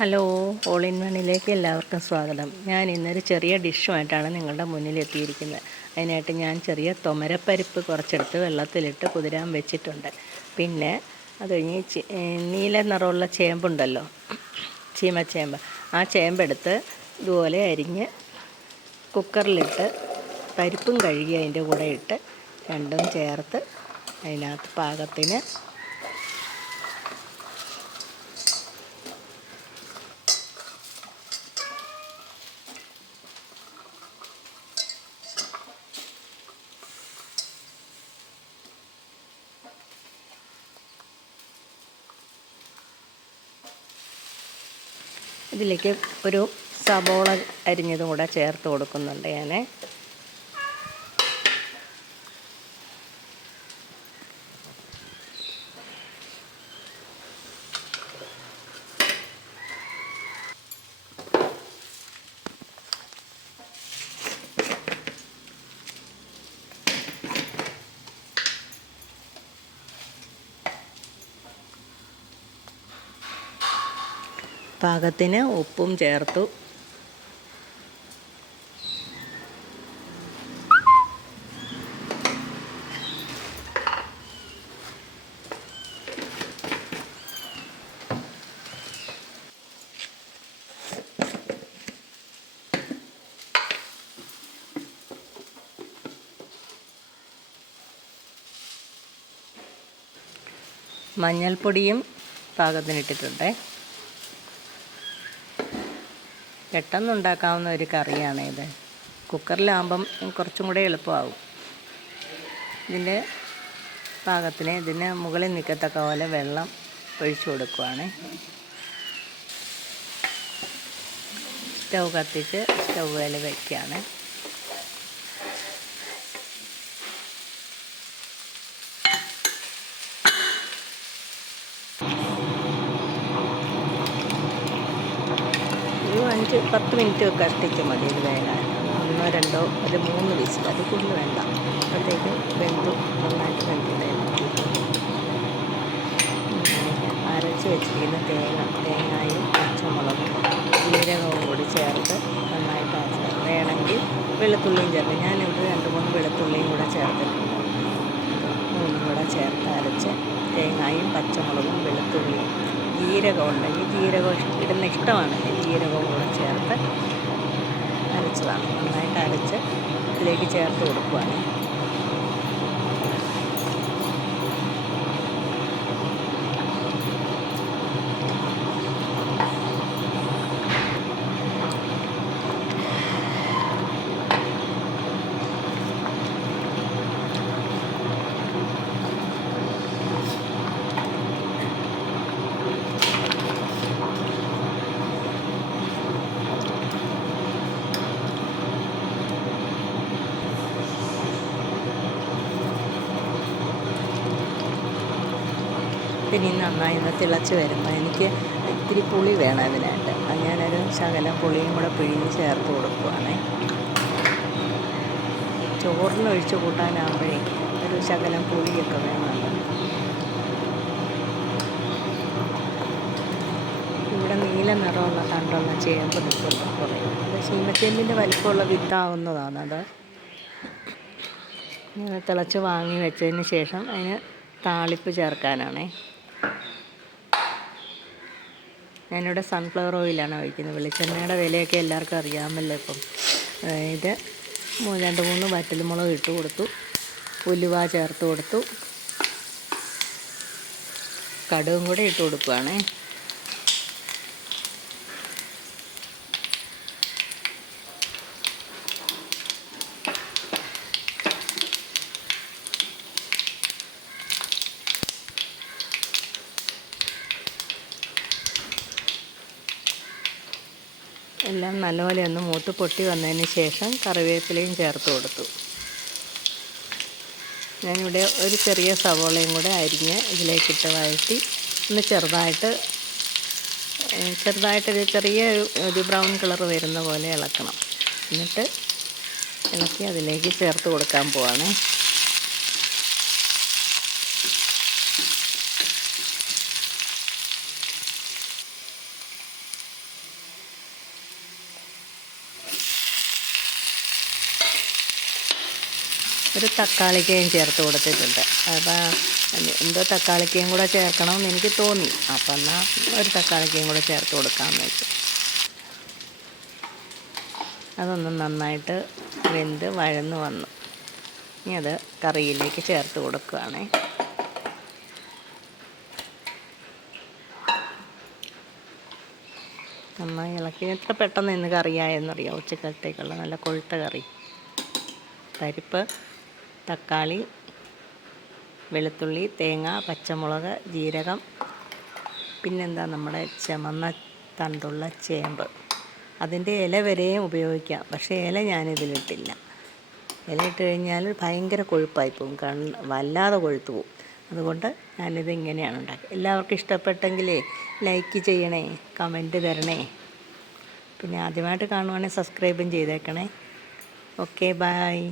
Hello all in വണ്ണിലേക്ക് എല്ലാവർക്കും സ്വാഗതം. ഞാൻ ഇന്നൊരു ചെറിയ ഡിഷുമായിട്ടാണ് നിങ്ങളുടെ മുന്നിൽ എത്തിയിരിക്കുന്നത് അതിനായിട്ട് ഞാൻ ചെറിയ തൊമരപ്പരിപ്പ് കുറച്ചെടുത്ത് വെള്ളത്തിലിട്ട് കുതിരാൻ വെച്ചിട്ടുണ്ട്. പിന്നെ അത് കഴിഞ്ഞ് നീല നിറമുള്ള ചേമ്പുണ്ടല്ലോ. ചീമച്ചേമ്പ്. ആ ചേമ്പെടുത്ത് ഇതുപോലെ അരിഞ്ഞ് കുക്കറിലിട്ട് പരിപ്പും കഴുകി അതിന്റെ കൂടെ ഇട്ട് രണ്ടും ചേർത്ത് അതിനകത്ത് പാകത്തിന് ഇതിലേക്ക് ഒരു സബോള അരിഞ്ഞതും കൂടെ ചേർത്ത് കൊടുക്കുന്നുണ്ട് ഞാൻ പാകത്തിന് ഉപ്പും ചേർത്തു. മഞ്ഞൾപ്പൊടിയും പാകത്തിനിട്ടിട്ടുണ്ട്. പെട്ടെന്ന് ഉണ്ടാക്കാവുന്ന ഒരു കറിയാണ് ഇത്. കുക്കറിലാകുമ്പം കുറച്ചും കൂടെ എളുപ്പമാകും ഇതിന്റെ പാകത്തിന് ഇതിന് മുകളിൽ നിൽക്കത്തക്ക പോലെ വെള്ളം ഒഴിച്ചു കൊടുക്കുവാണ്. സ്റ്റൗ കത്തിച്ച് സ്റ്റൗവിൽ വയ്ക്കുകയാണ് ഒരു അഞ്ച് പത്ത് മിനിറ്റ് ഒക്കെ കഷ്ടിച്ച് മതി ഇത് വേകാൻ ഒന്നോ രണ്ടോ ഒരു മൂന്ന് വിസിൽ അത് കൂടുതൽ വേണ്ട. അപ്പോഴത്തേക്ക് വെന്തു നന്നായിട്ട് വെന്തിട്ടുണ്ട് അരച്ച് വെച്ചിരിക്കുന്ന തേങ്ങ തേങ്ങയും പച്ചമുളകും ജീരകവും കൂടി ചേർത്ത് നന്നായിട്ട് അരച്ച് വേണമെങ്കിൽ വെളുത്തുള്ളിയും ചേർത്ത് ഞാനിവിടെ രണ്ട് മൂന്ന് വെളുത്തുള്ളിയും കൂടെ ചേർത്തിട്ടുണ്ട്. മൂന്നും കൂടെ ചേർത്ത് അരച്ച് തേങ്ങായും പച്ചമുളകും വെളുത്തുള്ളിയും ജീരകം ഈ ജീരകം ഇടുന്ന ഈ ജീരകവും കൂടെ ചേർത്ത് അരച്ചതാണ്. നന്നായിട്ട് അരച്ച് ഇതിലേക്ക് ചേർത്ത് കൊടുക്കുവാണ്. പിന്നെ നന്നായി ഒന്ന് തിളച്ച് വരുമ്പോൾ എനിക്ക് ഇത്തിരി പുളി വേണം അതിനായിട്ട്. അത് ഞാനൊരു ശകലം പുളിയും കൂടെ പിഴിഞ്ഞ് ചേർത്ത് കൊടുക്കുവാണേ. ചോറിന് ഒഴിച്ച് കൂട്ടാനാകുമ്പോഴേ ഒരു ശകലം പുളിയൊക്കെ വേണമല്ലോ. ഇവിടെ നീല നിറമുള്ള തണ്ടുള്ള ചേമ്പ് നിൽക്കുന്നു കുറേ. അത് ചീമച്ചേമ്പിന്റെ വലിപ്പമുള്ള അത്. തിളച്ച് വാങ്ങി വെച്ചതിന് ശേഷം അതിന് താളിപ്പ് ചേർക്കാനാണേ. ഞാനിവിടെ സൺഫ്ലവർ ഓയിലാണ് ഒഴിക്കുന്നത്. വെളിച്ചെണ്ണയുടെ വിലയൊക്കെ എല്ലാവർക്കും അറിയാമല്ലോ ഇപ്പം. ഇത് രണ്ട് മൂന്ന് വറ്റൽമുളക് ഇട്ട് കൊടുത്തു. ഉലുവ ചേർത്ത് കൊടുത്തു. കടുകും കൂടെ ഇട്ട് കൊടുക്കുകയാണേ എല്ലാം നല്ലപോലെ ഒന്ന് മൂത്ത് പൊട്ടി വന്നതിന് ശേഷം കറിവേപ്പിലയും ചേർത്ത് കൊടുത്തു. ഞാനിവിടെ ഒരു ചെറിയ സവോളയും കൂടെ അരിഞ്ഞ് ഇതിലേക്കിട്ട് വഴറ്റി ഒന്ന് ചെറുതായിട്ട് ചെറുതായിട്ടൊരു ചെറിയ ഒരു ബ്രൗൺ കളർ വരുന്ന പോലെ ഇളക്കണം. എന്നിട്ട് ഇളക്കി അതിലേക്ക് ചേർത്ത് കൊടുക്കാൻ പോവാണ്. ഒരു തക്കാളിക്കയും ചേർത്ത് കൊടുത്തിട്ടുണ്ട്. അപ്പോൾ എന്തോ തക്കാളിക്കയും കൂടെ ചേർക്കണമെന്ന് എനിക്ക് തോന്നി. അപ്പം എന്നാൽ ഒരു തക്കാളിക്കയും കൂടെ ചേർത്ത് കൊടുക്കാമെന്ന് വെച്ചു. അതൊന്ന് നന്നായിട്ട് വെന്ത് വഴന്ന് വന്നു. ഇനി അത് കറിയിലേക്ക് ചേർത്ത് കൊടുക്കുകയാണേ നന്നായി ഇളക്കി. എത്ര പെട്ടെന്ന് ഇന്ന് കറിയായെന്നറിയാം? ഉച്ചക്കലത്തേക്കുള്ള നല്ല കൊഴുത്ത കറി. പരിപ്പ് തക്കാളി വെളുത്തുള്ളി തേങ്ങ പച്ചമുളക് ജീരകം പിന്നെന്താ നമ്മുടെ ചമന്ന തണ്ടുള്ള ചേമ്പ്. അതിന്റെ ഇല വരെയും ഉപയോഗിക്കാം. പക്ഷേ ഇല ഞാനിതിലിട്ടില്ല. ഇല ഇട്ട് കഴിഞ്ഞാൽ ഭയങ്കര കൊഴുപ്പായി പോകും കണ്ണ് വല്ലാതെ കൊഴുത്തു പോകും അതുകൊണ്ട് ഞാനിത് ഇങ്ങനെയാണ് ഉണ്ടാക്കുക എല്ലാവർക്കും ഇഷ്ടപ്പെട്ടെങ്കിലേ ലൈക്ക് ചെയ്യണേ കമന്റ് തരണേ. പിന്നെ ആദ്യമായിട്ട് കാണുവാണെങ്കിൽ സബ്സ്ക്രൈബും ചെയ്തേക്കണേ. Okay bye